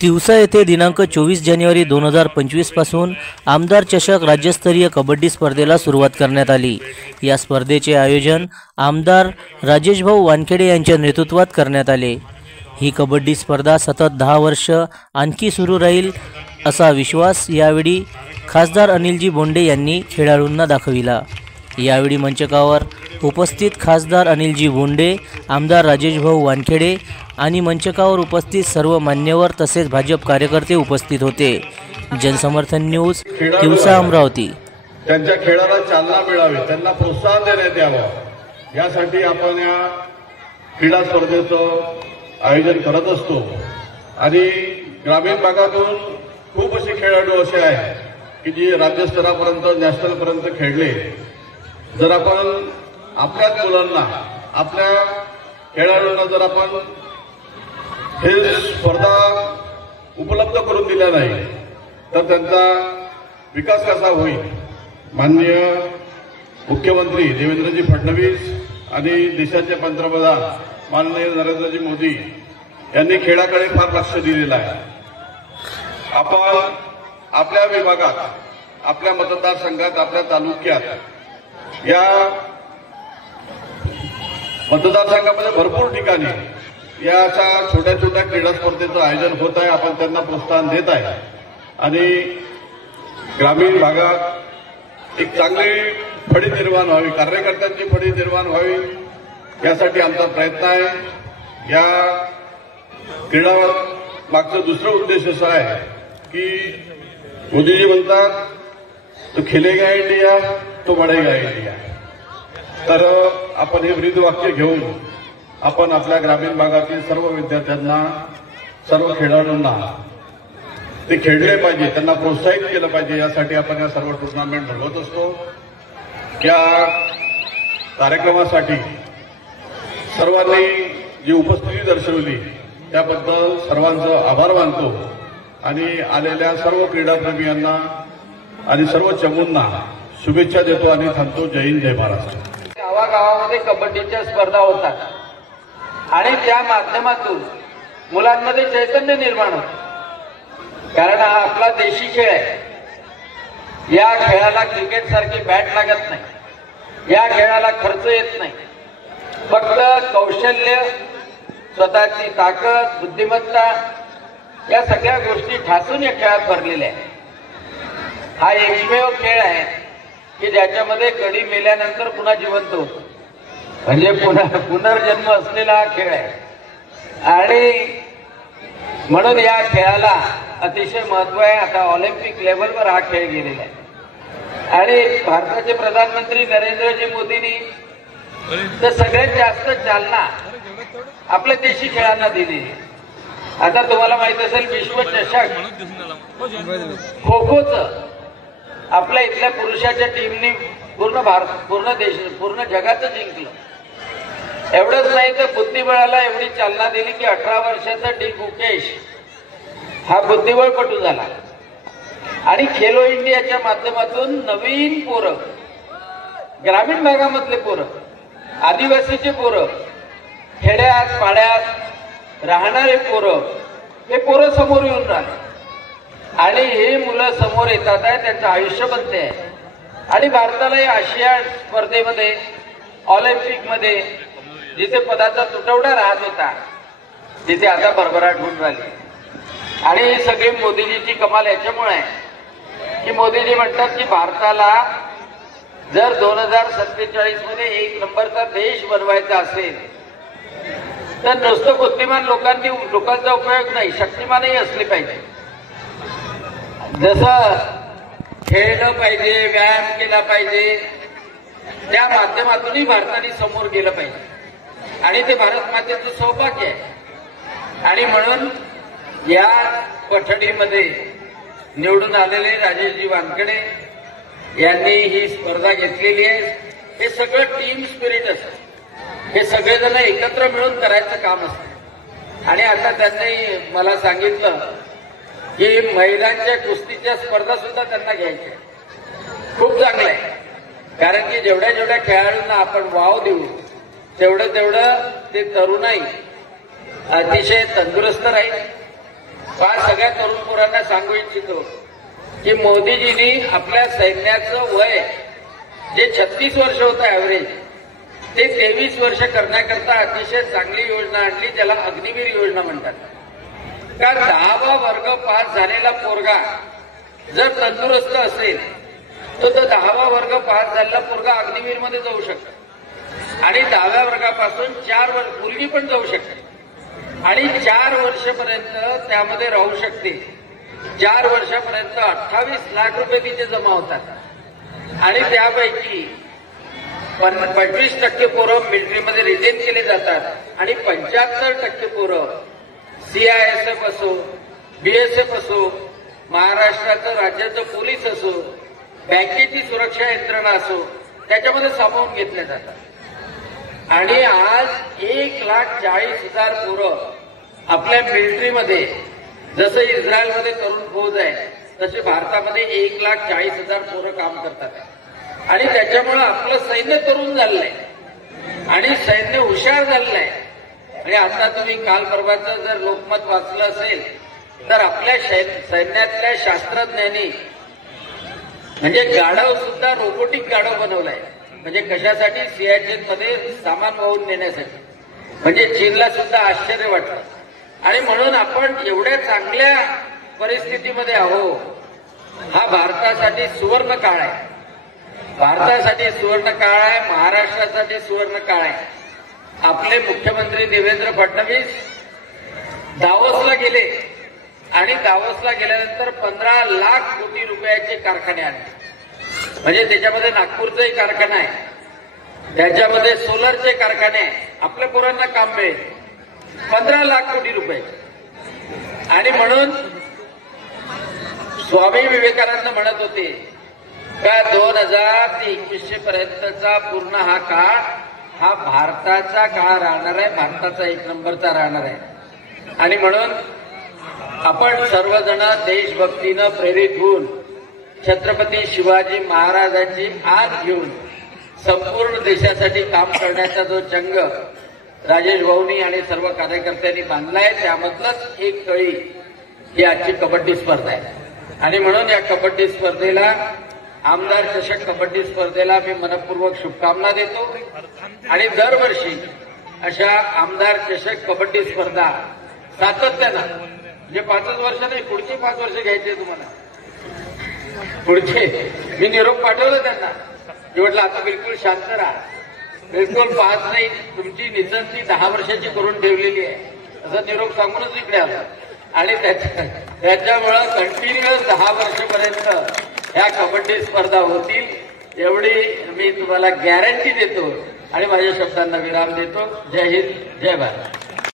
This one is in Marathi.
तिवसा येथे दिनांक 24 जानेवारी 2025 पासून आमदार चषक राज्यस्तरीय कबड्डी स्पर्धेला सुरुवात करण्यात आली। या स्पर्धेचे आयोजन आमदार राजेशभाऊ वानखेडे यांच्या नेतृत्वात करण्यात आले। ही कबड्डी स्पर्धा सतत 10 वर्ष आणखी सुरू राहील असा विश्वास यावेळी खासदार अनिलजी बोंडे यांनी खेळाडूंना दाखविला। यावेळी मंचकावर उपस्थित खासदार अनिलजी बोंडे, आमदार राजेशभाऊ वानखेडे आणि मंचकावर उपस्थित सर्व मान्यवर तसेच भाजप कार्यकर्ते उपस्थित होते। जनसमर्थन न्यूज, तिवसा, अमरावती। त्यांच्या खेळाला चालना मिळावी, त्यांना प्रोत्साहन देण्यात यावं, यासाठी आपण या क्रीडा स्पर्धेचं आयोजन करत असतो। आणि ग्रामीण भागातून खूप असे खेळाडू असे आहेत की जे राज्यस्तरापर्यंत, नॅशनलपर्यंत खेळले। जर आपण आपल्याच मुलांना, आपल्या खेळाडूंना जर आपण हे स्पर्धा उपलब्ध करून दिल्या नाही तर त्यांचा विकास कसा होईल। माननीय मुख्यमंत्री देवेंद्रजी फडणवीस आणि देशाचे पंतप्रधान माननीय नरेंद्रजी मोदी यांनी खेळाकडे फार लक्ष दिलेलं आहे। आपण आपल्या विभागात, आपल्या मतदारसंघात, आपल्या तालुक्यात, या मतदारसंघामध्ये भरपूर ठिकाणी या अशा छोट्या छोट्या क्रीडा स्पर्धेचं आयोजन होत आहे। आपण त्यांना प्रोत्साहन देत आहे आणि ग्रामीण भागात एक चांगली फळी निर्माण व्हावी, कार्यकर्त्यांची फळी निर्माण व्हावी, यासाठी आमचा प्रयत्न आहे। या क्रीडा मागचा दुसरा उद्देश असा आहे की मोदीजी म्हणतात तो खेलेगा इंडिया तो बढेगा इंडिया। तर आपण हे ब्रीदवाक्य घेऊन आपण आपल्या ग्रामीण भागातील सर्व विद्यार्थ्यांना, सर्व खेळाडूंना ते खेळले पाहिजे, त्यांना प्रोत्साहित केलं पाहिजे, यासाठी आपण या सर्व टुर्नामेंट भरवत असतो। या कार्यक्रमासाठी सर्वांनी जी उपस्थिती दर्शवली त्याबद्दल सर्वांचं आभार मानतो आणि आलेल्या सर्व क्रीडाप्रेमीयांना आणि सर्व चमूंना शुभेच्छा देतो आणि थांबतो। जय हिंद, जय महाराष्ट्र। गावागावामध्ये कबड्डीच्या स्पर्धा होतात आणि त्या माध्यमातून मुलांमध्ये चैतन्य निर्माण होतं, कारण हा आपला देशी खेळ आहे। या खेळाला क्रिकेट सारखी बॅट लागत नाही, या खेळाला खर्च येत नाही, फक्त कौशल्य, स्वतःची ताकद, बुद्धिमत्ता या सगळ्या गोष्टी ठासून या खेळात भरलेल्या आहेत। हा एकमेव खेळ आहे की ज्याच्यामध्ये कडी मेल्यानंतर पुन्हा जिवंत होतो, म्हणजे पुनर्जन्म असलेला हा खेळ आहे। आणि म्हणून या खेळाला अतिशय महत्व आहे। आता ऑलिम्पिक लेव्हलवर हा खेळ गेलेला आहे आणि भारताचे प्रधानमंत्री नरेंद्रजी मोदींनी तर सगळ्यात जास्त चालना आपल्या देशी खेळांना दिली। आता तुम्हाला माहित असेल विश्वचषक खो खोचं आपल्या इथल्या पुरुषाच्या टीमनी पूर्ण जगाचं जिंकलं। एवढंच नाही तर बुद्धिबळाला एवढी चालना दिली की 18 वर्षाचा डी गुकेश हा बुद्धिबळपटू झाला। आणि खेलो इंडियाच्या माध्यमातून नवीन पोरं, ग्रामीण भागामधले पोरं, आदिवासीचे पोरं, खेड्यात पाड्यात राहणारे पोरं, हे पोरं समोर येऊन राहिले आणि हे मुलं समोर येतात आहे, त्यांचं आयुष्य बनते आहे। आणि भारताला या आशिया स्पर्धेमध्ये, ऑलिम्पिकमध्ये जिथे पदाचा तुटवडा राहत होता तिथे आता भरभराट होऊन राहिली। आणि ही सगळी मोदीजीची कमाल याच्यामुळे आहे की मोदीजी म्हणतात की भारताला जर 2047 मध्ये 1 नंबरचा देश बनवायचा असेल तर नुसतं बुद्धिमान लोकांचा उपयोग नाही, शक्तिमानही असले पाहिजे। जसं खेळलं पाहिजे, व्यायाम केला पाहिजे, त्या माध्यमातूनही भारताने समोर गेलं पाहिजे आणि ते भारत मातेचं सौभाग्य आहे। आणि म्हणून या पठडीमध्ये निवडून आलेले राजेशजी वानखेडे यांनी ही स्पर्धा घेतलेली आहे। हे सगळं टीम स्पिरिट असतं, हे सगळेजण एकत्र मिळून करायचं काम असतं। आणि आता त्यांनी मला सांगितलं की महिलांच्या कुस्तीच्या स्पर्धा सुद्धा त्यांना घ्यायच्या। खूप चांगलं आहे, कारण की जेवढ्या जेवढ्या खेळाडूंना आपण वाव देऊ तेवढं ते तरुणाई अतिशय तंदुरुस्त राहील सगळ्या तरुण पोरांना सांगू इच्छितो की मोदीजींनी आपल्या सैन्याचं वय जे 36 वर्ष होतं ऍव्हरेज ते 23 वर्ष करण्याकरता अतिशय चांगली योजना आणली, ज्याला अग्निवीर योजना म्हणतात. का 10वा वर्ग पास झालेला पोरगा जर तंदुरुस्त असेल तर तो 10वा वर्ग पास झालेला पोरगा अग्निवीर मध्ये जाऊ शकतो आणि 10व्या वर्गापासून 4 वर्ष मुलगी पण जाऊ शकते आणि 4 वर्षपर्यंत त्यामध्ये राहू शकते. 4 वर्षापर्यंत 28 लाख रुपये तिचे जमा होतात आणि त्यापैकी 25% पोरं मिलिटरीमध्ये रिटेन केले जातात आणि 75% पोरं CISF असो, BSF असो, महाराष्ट्राचं राज्याचं पोलीस असो, बँकेची सुरक्षा यंत्रणा असो, त्याच्यामध्ये सामावून घेतले जातात. आणि आज 1,40,000 पोरं आपल्या मिलिटरीमध्ये, जसं इस्रायलमध्ये तरुण फौज आहे तसे भारतामध्ये 1,40,000 पोरं काम करतात आणि त्याच्यामुळे आपलं सैन्य तरुण झालेलं आहे आणि सैन्य हुशार झालेलं आहे. आणि आता तुम्ही काल परवाचं जर लोकमत वाचलं असेल तर आपल्या सैन्यातल्या शास्त्रज्ञांनी म्हणजे गाढव सुद्धा रोबोटिक गाढव बनवलाय. म्हणजे कशासाठी? सियाचीनमध्ये सामान वाहून नेण्यासाठी. म्हणजे चीनला सुद्धा आश्चर्य वाटलं आणि म्हणून आपण एवढ्या चांगल्या परिस्थितीमध्ये आहो. हा भारतासाठी सुवर्ण काळ आहे. भारतासाठी सुवर्ण काळ आहे, महाराष्ट्रासाठी सुवर्ण काळ आहे. आपले मुख्यमंत्री देवेंद्र फडणवीस दावोसला गेले आणि दावोसला गेल्यानंतर 15 लाख कोटी रुपयाचे कारखाने आणले. म्हणजे त्याच्यामध्ये नागपूरचाही कारखाना आहे, त्याच्यामध्ये सोलरचे कारखाने आहे. आपल्या पोरांना काम मिळेल 15 लाख कोटी रुपयाचे. आणि म्हणून स्वामी विवेकानंद म्हणत होते का 2000 ते 2100 पर्यंतचा पूर्ण हा काळ हा भारताचा काळ राहणार आहे, भारताचा 1 नंबरचा राहणार आहे. आणि म्हणून आपण सर्वजण देशभक्तीनं प्रेरित होऊन छत्रपती शिवाजी महाराजांची आस घेऊन संपूर्ण देशासाठी काम करण्याचा जो चंग राजेश भाऊंनी आणि सर्व कार्यकर्त्यांनी बांधलाय त्यामधलंच एक कळी ही आजची कबड्डी स्पर्धा आहे. आणि म्हणून या कबड्डी स्पर्धेला, आमदार चषक कबड्डी स्पर्धेला मी मनपूर्वक शुभकामना देतो आणि दरवर्षी अशा आमदार चषक कबड्डी स्पर्धा सातत्यानं, म्हणजे 5 वर्ष नाही, पुढचे 5 वर्ष घ्यायचे तुम्हाला. पुढचे मी निरोप पाठवला त्यांना, मी म्हटलं आता बिलकुल शांत राहा, बिलकुल 5 नाही, तुमची निसंती 10 वर्षाची करून ठेवलेली आहे असा निरोप सांगूनच इकडे आला. आणि त्याच्यामुळं कंटिन्युअस 10 वर्षपर्यंत ह्या कबड्डी स्पर्धा होतील एवढी मी तुम्हाला गॅरंटी देतो आणि माझ्या शब्दांना विराम देतो. जय हिंद, जय भारत.